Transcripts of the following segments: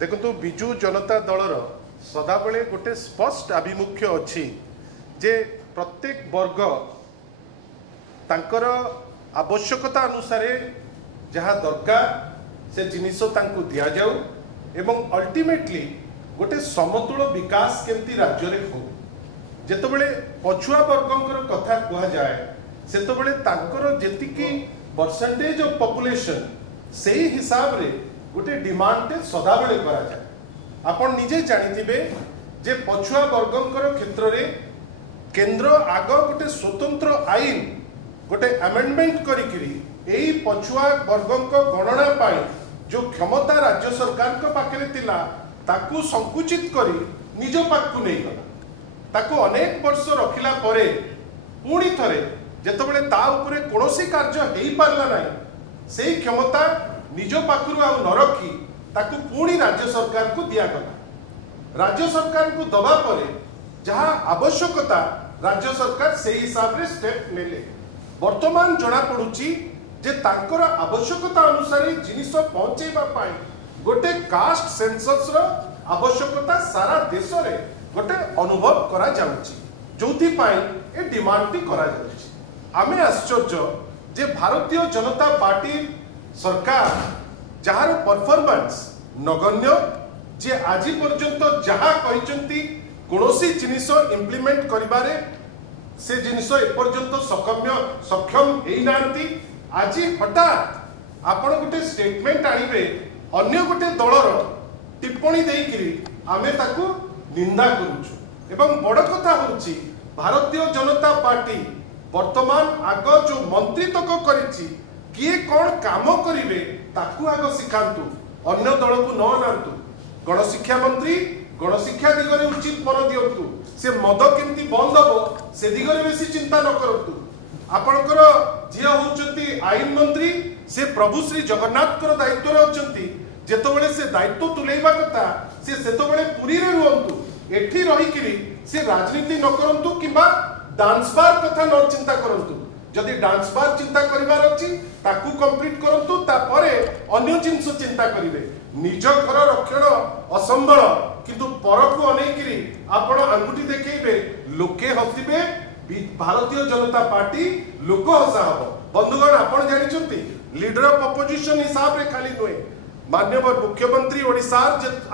देखो विजु जनता दलर सदाबले गोटे स्पष्ट आभिमुख्य अच्छी जे प्रत्येक वर्ग तांकर आवश्यकता अनुसार जहाँ दरकार से जिनिस दि जाऊ एवं अल्टीमेटली गोटे समतुल विकास केमती राज्य में हो जेतबेले पछुआ वर्गंकर कथा कह जाए सेतबेले तांकर जेतिकी परसेंटेज ऑफ पॉपुलेशन से हिसाब रे गोटे डिमांड सदाबले करा जाए। आपण निजे जानिथिबे जे पछुआ वर्गंकर क्षेत्र रे केंद्र आग गोटे स्वतंत्र आईन गोटे अमेंडमेंट करिकरी एई पछुआ वर्गंक गणना पाई जो क्षमता राज्य सरकार को पाखरे तिला ताकू संकुचित करी निज पाखु नहीं गला ताकू अनेक वर्ष रखिला परे पुणी थरे जेतबेले ता उपरे कोनोसी कार्य हेई पारला नाही सेही क्षमता निज पाखरु आ न रखी ताकू पुणी राज्य सरकार को दिया गला। राज्य सरकार को दबा परे जहाँ आवश्यकता राज्य सरकार से हिसाब रे स्टेप नेले। वर्तमान जना पड़ुची जे तांकर आवश्यकता अनुसार जिनिस पहुंचेबा पाई गोटे कास्ट सेंसस रो आवश्यकता सारा देश रे गोटे अनुभव करा जाउची जोथि पाई ए डिमांड टी करा जाउची। आमे आश्चर्य जे भारतीय जनता पार्टी सरकार जहार परफॉर्मेंस नगण्य जे आज पर्यंत जहाँ कहिचंती कोनोसी जिनिस इम्प्लीमेंट करिबारे से जिनिस एपर्यंत सक्षम हेई नांती आज हठात आपण गोटे स्टेटमेंट आनिबे अन्य गोटे दलर टिप्पणी देइकिरी आमे ताकू निंदा करूछु एवं बड़ कथा होची भारतीय जनता पार्टी वर्तमान आग जो मंत्री तक करिछि किए कौन काम करिवे ताकू आग सिखांतु अन्य दल को न नांतु। गणशिक्षा मंत्री गणशिक्षा दिगरे उचित मन दियंतु से मद केमती बंद हो से दिगरे बेसी चिंता न करतु। आपणकर जे होचंती आईन मंत्री से प्रभु श्री जगन्नाथ कर दायित्व रे अछंती जेतबेले से दायित्व तुलेबा कथा से सेतबेले पुरी रे रुहंतु एठी रहिकिरी से राजनीति न करंतु किबा डांस बार कथा न चिंता करंतु। जदि डांस बार चिंता करिवार अछि ताकू कंप्लीट करंतु तापरे अन्य जिंस चिंता करिवे। निज घर रक्षण असंबल किंतु परकु अनेकिरी आपण अंगुठी देखैबे लोके हसिबे भारतीय जनता पार्टी लोक हसा हबो। बंधुगण आपण जानिचंती लीडर ऑफ अपोजिशन हिसाब रे खाली नुए माननीय मुख्यमंत्री ओडिशा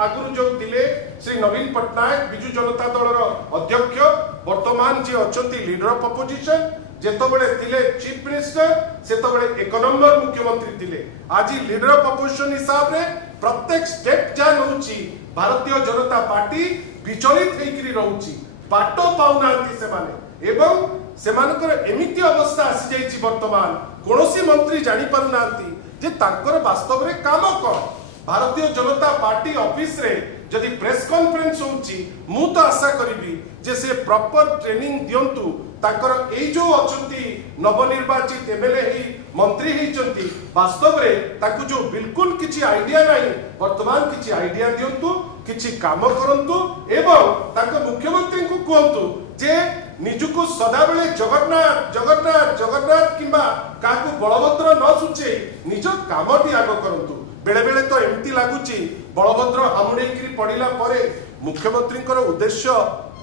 आगुरु जो दिले श्री नवीन पटनायक बिजु जनता दलर अध्यक्ष वर्तमान जे अछंती लीडर ऑफ अपोजिशन जेतबेले थिले चीफ मिनिस्टर सेतबेले एक नंबर मुख्यमंत्री थिले आज लीडर ऑफ अपोजिशन हिसाब रे प्रत्येक स्टेप जा नउची भारतीय जनता पार्टी विचलित हेकरी रहउची बाटो पाउनांती से माने एवं सेमानकर एमिति अवस्था आसी जाईची वर्तमान कोनोसी मंत्री जानि पारुनांती जे तांकर वास्तव रे काम कोन। भारतीय जनता पार्टी ऑफिस रे जदि प्रेस कॉन्फ्रेंस होउची मु तो आशा करिबी जे से प्रॉपर ट्रेनिंग दियंतु तांकर एई जो अछंती नवनिर्वाचित एमएलए ही मंत्री हेचंती वास्तव रे ताकू जो बिल्कुल किछि आईडिया नाही वर्तमान किछि आईडिया दियंतु किछि काम करंतु एवं तांको मुख्यमंत्री को कहंतु जे निजुको सदाबेले जगन्नाथ जगन्नाथ जगन्नाथ किंबा काकू बलभद्र न सुचे निज कामटी आग करंतु। बेले बेले तो एमती लागुची बलभद्र हामुडेइकरी पड़िला परे मुख्यमंत्री उद्देश्य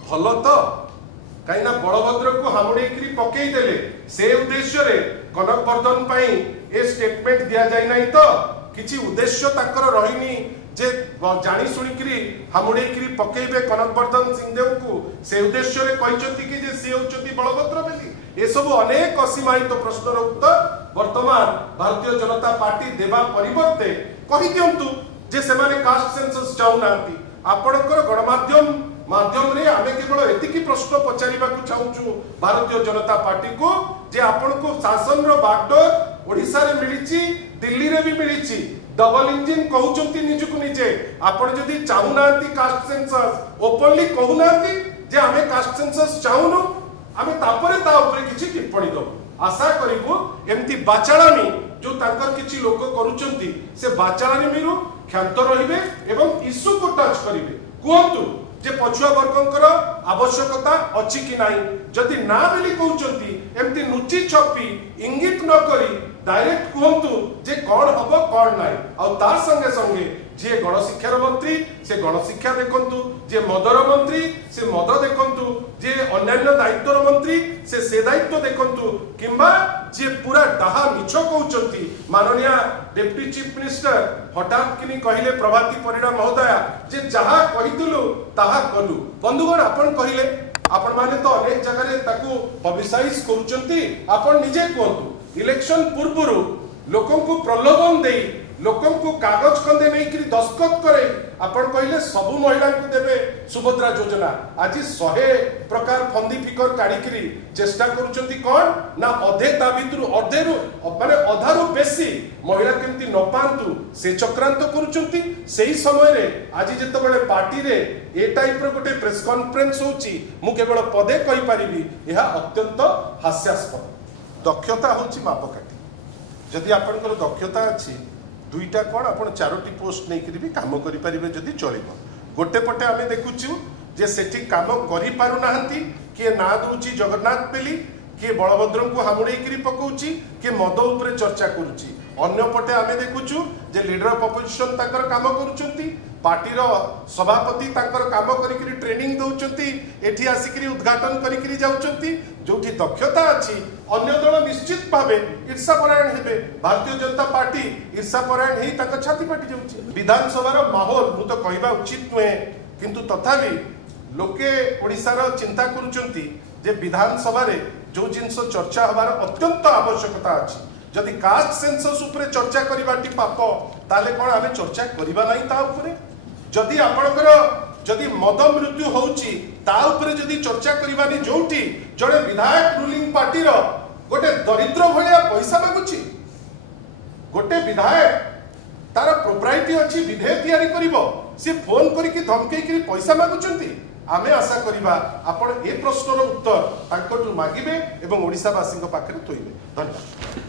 भल तो कहीं बलभद्र को हामुडेइकरी पकई देले से उद्देश्य रे कनकवर्धन पई ए स्टेटमेंट दिया जाय नाही तो किछि उद्देश्य ताकर रहिनी जे जानी सुनिकरी हामुडेइकरी पकेइबे कनकवर्धन सिंहदेव को से उद्देश्य रे कहिचंती कि जे से होचंती बलभद्र बेली ए सब अनेक असीमायित प्रश्नर उत्तर वर्तमान भारतीय जनता पार्टी देवा परिवर्ते कहि दियंतु जे सेमाने कास्ट सेंसस चाहुनांती। आपणकर गणमाध्यम माध्यम रे आमे केवल एतिकी प्रश्न पचारिबा को चाहूछु भारतीय जनता पार्टी को जे आपण को शासन रो बागडोर ओडिसा रे मिलिची दिल्ली रे भी मिलिची डबल इंजिन कहउचंती निजुक निजे आपण जदी चाहुनांती कास्ट सेंसस ओपनली कहउनांती जे आमे कास्ट सेंसस चाहुनु आमे तापरे ता ऊपर किछि टिप्पणी दबु आशा करिबु एमती बाचालानी जो तांकर किछि लोक करूचंती से बाचालानी मिरु क्षांत रहिबे एवं इश्यू को टच करिवे कहंतु जे पछुआ वर्गंकर आवश्यकता अछि कि नाही जदि ना बेली कहउचंती एमती नुची छपी इंगित न करी डायरेक्ट कहंतु जे कोन हबो कोन नाही आ तार संगे संगे जे गणशिक्षार मंत्री से गणशिक्षा देखंतु, जे मदर मंत्री से मद देखंतु, जे अन्यान्य दायित्वर मंत्री से दायित्व देखंतु, किंबा जे पूरा डाहा मिछ कहउचंती। माननीय डेप्यूटी चीफ मिनिस्टर हठात किनी कहिले प्रभाती परिणा महोदया जे जहा कहितलु ताहा कलु। बंधुगण आपण कहिले आपण माने तो अनेक जगह ताकू पब्लिसाइज करूचंती। आपण निजे कहतु इलेक्शन पूर्व लोकों को प्रलोभन दे लोकों को कागज खंडे नहीं करी दस्तखत करे आपण कहले सबु महिला को देबे सुभद्रा योजना। आज 100 प्रकार फंदी फिकर काढ़ी चेष्टा करूचंती कौन ना अधे ता भितरु अधेरु माने अधारु बेसी महिला केमती न पांतु से चक्रांत करूचंती। सेही समय रे आज जेतबेले पार्टी रे ए टाइप रो गोटे प्रेस कॉन्फ्रेंस होची मु केवल पदे कहि परिबी यह अत्यंत हास्यास्पद। दक्षता होची मापकाठी। जदि आपनकर दक्षता अछि दुईटा कौन आप 4टी पोस्ट नहीं करी काम करें जदि चलो। गोटे पटे आम देखुचु जे सेठी काम करि पारु नाहंती, किए ना दूची जगन्नाथ पेली, किए बलभद्र को हामुड़े पकाउची, किए मद उपरे चर्चा करुची। अन्य पटे आम देखुचु जे लीडर ऑफ अपोजिशन ताकर काम करुचंती, पार्टी रो सभापति ताकर काम करिकरी ट्रेनिंग दउचंती, एठी आसिकरी उद्घाटन करिकरी जाउचंती। जोठी दक्षता अछि अन्य दल निश्चित भावे ईर्षापरायण हेबे। भारतीय जनता पार्टी ईर्षापरायण हेई ताकर छाती पाटी जाउची। विधानसभा रो माहौल मु तो कहबा उचित नुहे, किंतु तथापि लोके ओडिसा रो चिंता करूचंती जे विधानसभा रे जो जिनस चर्चा हबार अत्यंत आवश्यकता अछि। जदि कास्ट सेंसस उपरे चर्चा करिबाटी पाप ताले कोन आमे चर्चा करिबा नाही ता उपरे। जदि आपणकर जदि मद मृत्यु होउची ता उपरे जदि चर्चा करिबानी जोठी जड़े विधायक रूलिंग पार्टी रो गोटे दरिद्र भलिया पैसा मागुची, गोटे विधायक तार प्रोप्राइटी अछि विधेय तयारी करिवो, से फोन करिकि धमकेई करी पैसा मागुचंती। आमे आशा करिबा आपण ए प्रश्नर उत्तर तांकटु मागिबे एवं ओडिसा वासी पाखरे तोइबे। धन्यवाद।